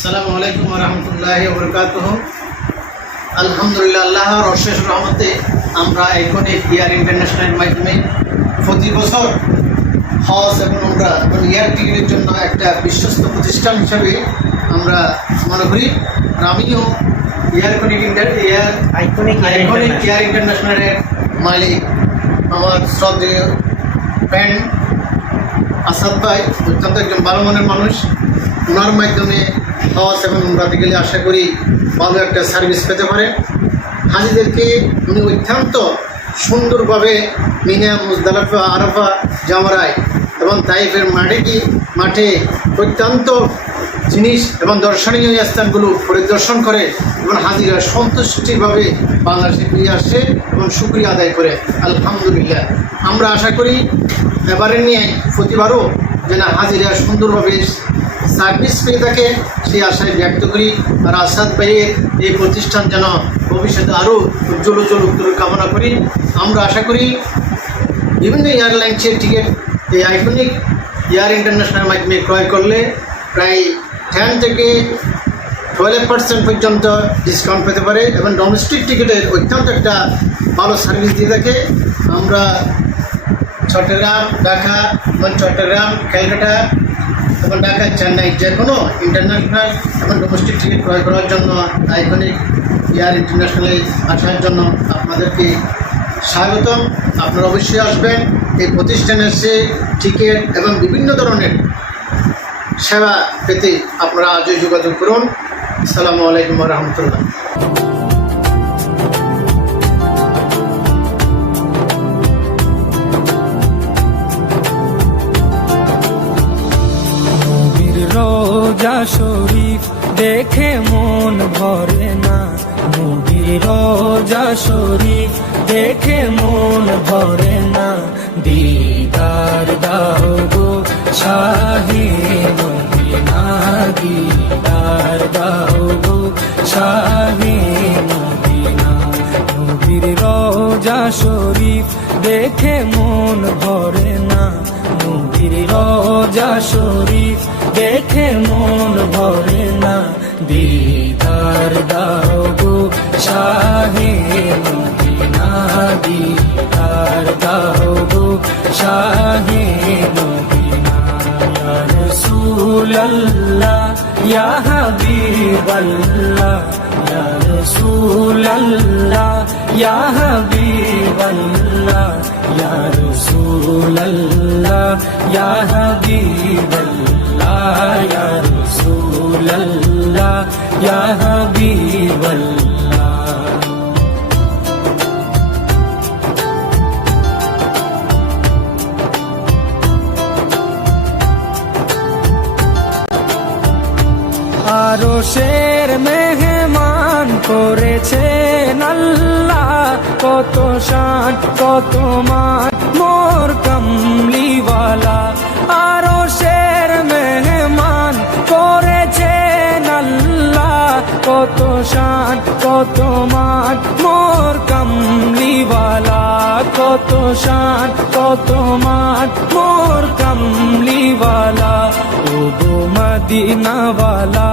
আসসালামু আলাইকুম ওয়া রাহমাতুল্লাহি ওয়া বারাকাতুহু। আলহামদুলিল্লাহ, আল্লাহর অশেষ রহমতে আমরা আইকনিক ইয়ার ইন্টারন্যাশনালের মাধ্যমে প্রতি বছর হজ এবং উমরা এবং এয়ার টিকিটের জন্য একটা বিশ্বস্ত প্রতিষ্ঠান হিসাবে আমরা মনে করি। আমিও আইকনিক এয়ার ইন্টারন্যাশনালের মালিক আমার শ্রদ্ধেয় ফ্রেন্ড আসাদ ভাই, অত্যন্ত একজন ভালো মনের মানুষ। ওনার মাধ্যমে হজ এবং উমরাতে গেলে আশা করি ভালো একটা সার্ভিস পেতে পারে। হাজিদেরকে উনি অত্যন্ত সুন্দরভাবে মিনা, মুজদালিফা, আরাফা, জামরায় এবং তাইফের মাঠে অত্যন্ত জিনিস এবং দর্শনীয় স্থানগুলো পরিদর্শন করে এবং হাজিরা সন্তুষ্টিভাবে বাংলাদেশে ফিরে আসে এবং শুকরিয়া আদায় করে। আলহামদুলিল্লাহ, আমরা আশা করি এবারে নিয়ে প্রতিবারও যেন হাজিরা সুন্দরভাবে সার্ভিস পেয়ে থাকে, সেই আশায় ব্যক্ত করি। আর আসাদ ভাইয়ের এই প্রতিষ্ঠান যেন ভবিষ্যতে আরও উজ্জ্বল উত্তর কামনা করি। আমরা আশা করি বিভিন্ন এয়ারলাইন্সের টিকিট এই আইকনিক এয়ার ইন্টারন্যাশনাল মাধ্যমে ক্রয় করলে প্রায় 10 থেকে 12% পর্যন্ত ডিসকাউন্ট পেতে পারে এবং ডোমেস্টিক টিকিটের অত্যন্ত একটা ভালো সার্ভিস দিয়ে থাকে। আমরা চট্টগ্রাম, ঢাকা এবং চট্টগ্রাম, ক্যালকাটা এবং ঢাকা, চেন্নাই যে কোনো ইন্টারন্যাশনাল এবং ডোমেস্টিক টিকিট ক্রয় করার জন্য আইকনিক এয়ার ইন্টারন্যাশনালে আসার জন্য আপনাদেরকে স্বাগতম। আপনারা অবশ্যই আসবেন। এই প্রতিষ্ঠানে এসে টিকিট এবং বিভিন্ন ধরনের সেবা পেতে আপনারা আজই যোগাযোগ করুন। আসসালামু আলাইকুম ওয়া রাহমাতুল্লাহ। রোজা শরীফ দেখে মন ভরে না, নবীর রোজা শরীফ দেখে মন ভরে না। দিদার দাও গো শাহে মদিনা, দিদার দাও গো শাহে মদিনা। নবীর রোজা শরীফ দেখে মন ভরে না, নবীর রোজা শরীফ দেখে মন ভরে না। দিদার দাও গো শাহে মদিনা, দিদার দাও গো শাহে মদিনা। ইয়া রাসূলুল্লাহ ইয়া হাবিবাল্লাহ, ইয়া রাসূলুল্লাহ ইয়া হাবিবাল্লাহ, ইয়া রাসূলুল্লাহ ইয়া হাবিবাল্লাহ, ইয়া রাসূলুল্লাহ ইয়া হাবিবাল্লাহ। আরশের মেহমান করেছেন আল্লাহ, কত শান কত মান মোর কামলিওয়ালা। আরশের মেহমান করেছেন আল্লাহ, কত শান কত মান মোর কামলিওয়ালা, কত শান কত মান মোর কামলিওয়ালা। ও গো মদিনাওয়ালা,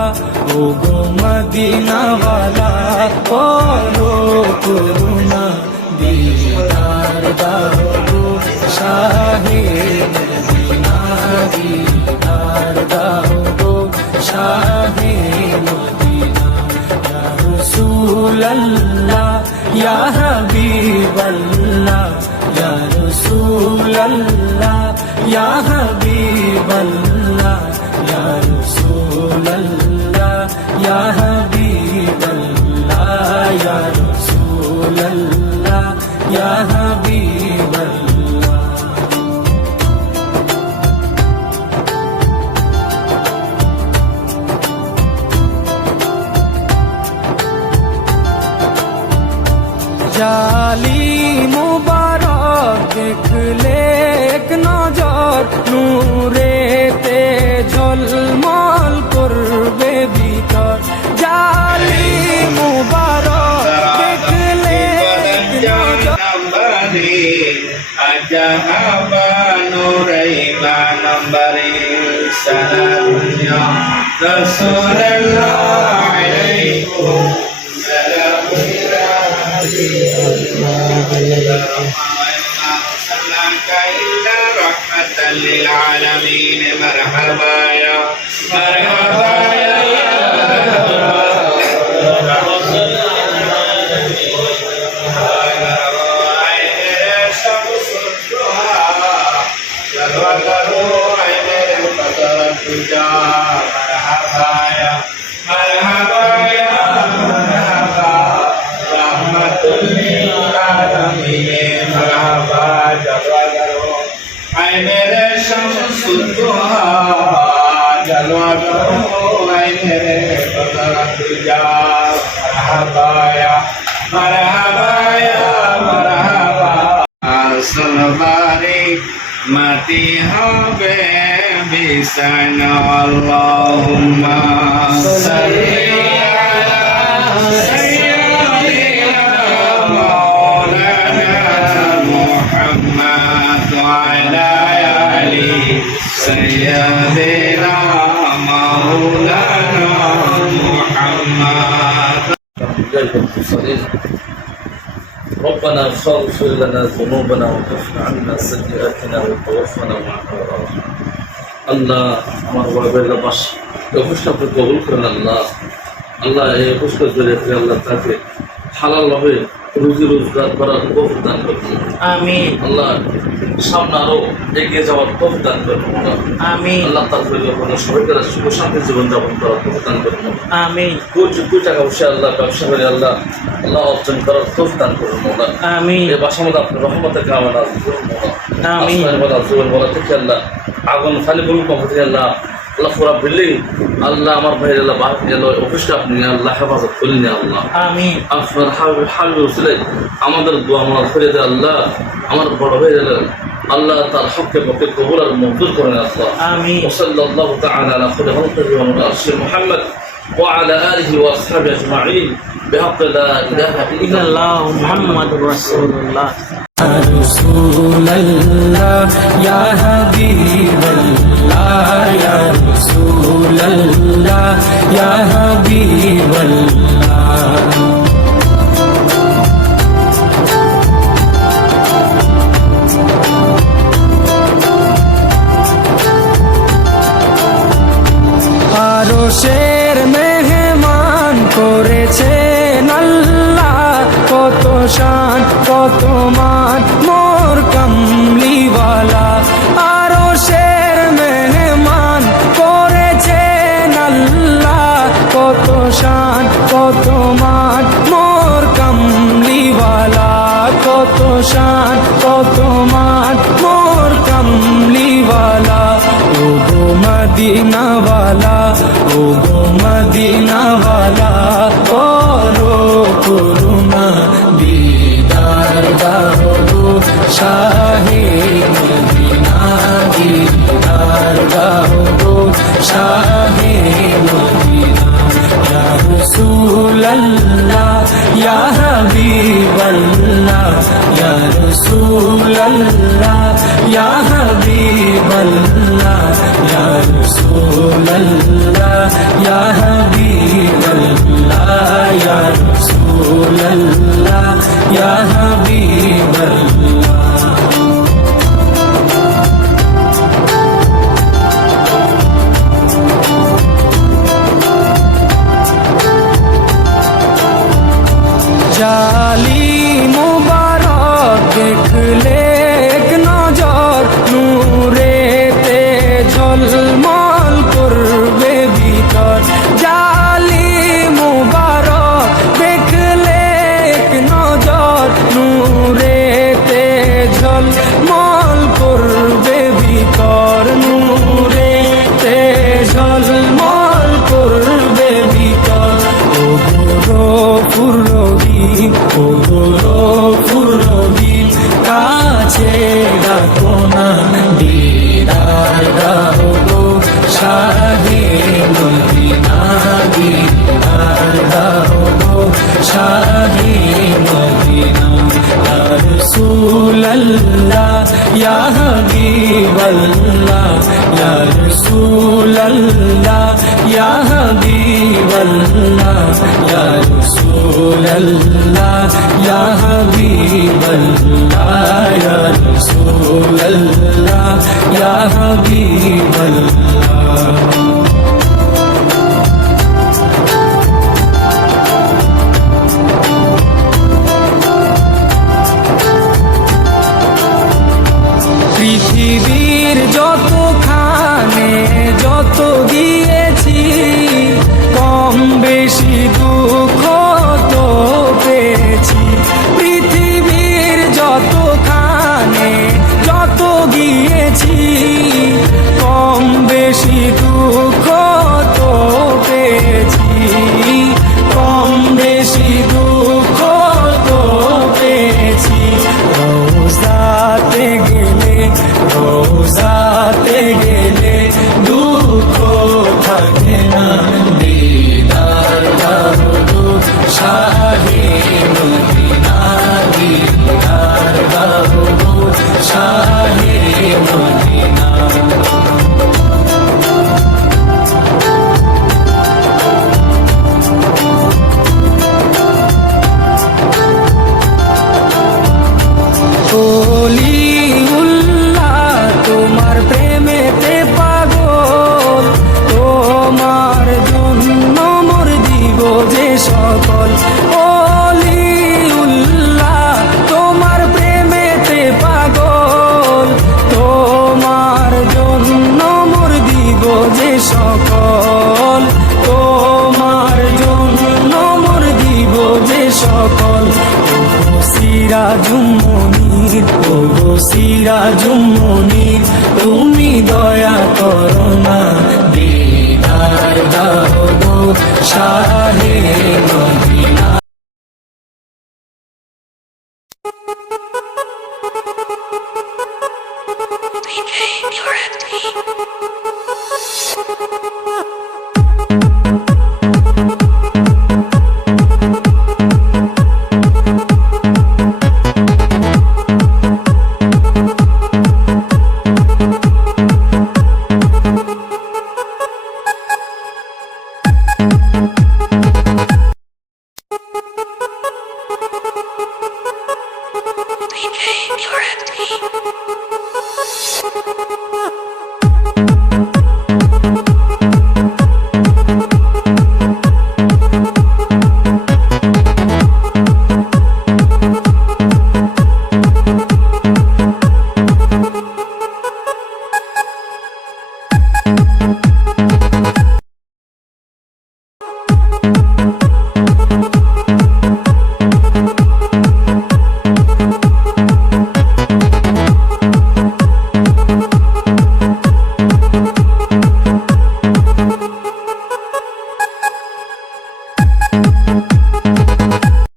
ও গো মদিনাওয়ালা, করো করুণা, দিদার দাও গো শাহে মদিনা, দিদার দাও গো শাহে মদিনা। ইয়া রাসূলুল্লাহ ইয়া হাবিবাল্লাহ, ইয়া রাসূলুল্লাহ ইয়া হাবিবাল্লাহ, ইয়া রাসূলুল্লাহ ইয়া হাবিবাল্লাহ, ইয়া রাসূলুল্লাহ ইয়া হাবিবাল্লাহ। জালি মুবারক দেখলে এক নজর, নূরেতে ঝলমল করবে ভিতর। জালি মুবারক দেখলে এক নজর, Ajahabanu Raiman Nambari Salamnya رسول الله عليكم سلام رحمة للعالمين مرحبا يا مرحبا يا mati habe bisana Allahumma salli ala sayyidina maulana Muhammad wa ala ali sayyidina maulana Muhammad. ربنا فاغفر لنا ذنوبنا وكفر عنا سيئاتنا وتوفنا مع الابرار আল্লাহ আমার বাবার বাস অবশ্যই আপনি কবুল করেন আল্লাহ আল্লাহ এই অবশ্যই করে আল্লাহ তাকে হালালভাবে রুজি রোজগার করার তৌফিক দান করুন আমিন আল্লাহ সামনে আরো এগিয়ে যাওয়ার তৌফিক দান করুন আমিন আল্লাহ তার পরিকল্পনা সবাইকে সুখ শান্তি জীবনযাপন করার তৌফিক দান করুন আমিন কোটি টাকা অবশ্যই আল্লাহ ব্যবসা করে আল্লাহ আল্লাহ অর্জন করার তৌফিক দান করুন আমিন এই বাসার মধ্যে আপনি রহমতের কামনা করুন আমিন। জুবের বলা থেকে আল্লাহ আগুন খালি বলুন কখন থেকে আল্লাহ আল্লাহ পুরা বিল্ডিং আল্লাহ আমার ভাইয়ের আল্লাহ বাদ অফিসটা আপনি আল্লাহ হেফাজত করলেন আল্লাহ আমিন আপনার হাবিব ছিলেন আমাদের দোয়া আমার ফিরে দেয় আল্লাহ আমার বড় ভাই আল্লাহ তার হককে পক্ষে কবুল আর মঞ্জুর করেন আল্লাহ আমিন وصلى الله تعالى على خير خلقه ونرش محمد وعلى آله وأصحابه أجمعين بحق لا إله إلا الله ইল্লাল্লাহ মুহাম্মাদুর রাসূলুল্লাহ يا رسول الله يا حبيب الله يا رسول الله يا حبيب الله আরশের মেহমান করেছেন আল্লাহ কত শান কত মান মোর কামলিওয়ালা আরশের মেহমান করেছেন আল্লাহ কত শান কত মান মোর কামলিওয়ালা কত শান কত মান মোর কামলিওয়ালা ও গো মদিনাওয়ালা ও গো মদিনাওয়ালা ও রো করুণা দিদার দাও শাহে মদিনা দিদার দাও শাহে মদিনা ইয়া রাসূলুল্লাহ ইয়া হাবিবাল্লাহ ইয়া রাসূলুল্লাহ ইয়া হাবিবাল্লাহ ইয়া রাসূলুল্লাহ ইয়া হাবিবাল্লাহ ইয়া রাসূলুল্লাহ ইয়া হাবিবাল্লাহ জালি মুবারক দেখলে এক নজর নূরেতে ঝলমল করবে ভিতর या हबीब अल्लाह या रसूल अल्लाह या हबीब अल्लाह या रसूल अल्लाह या हबीब अल्लाह পৃথিবীর যতখানে যত গিয়েছি কম বেশি দূর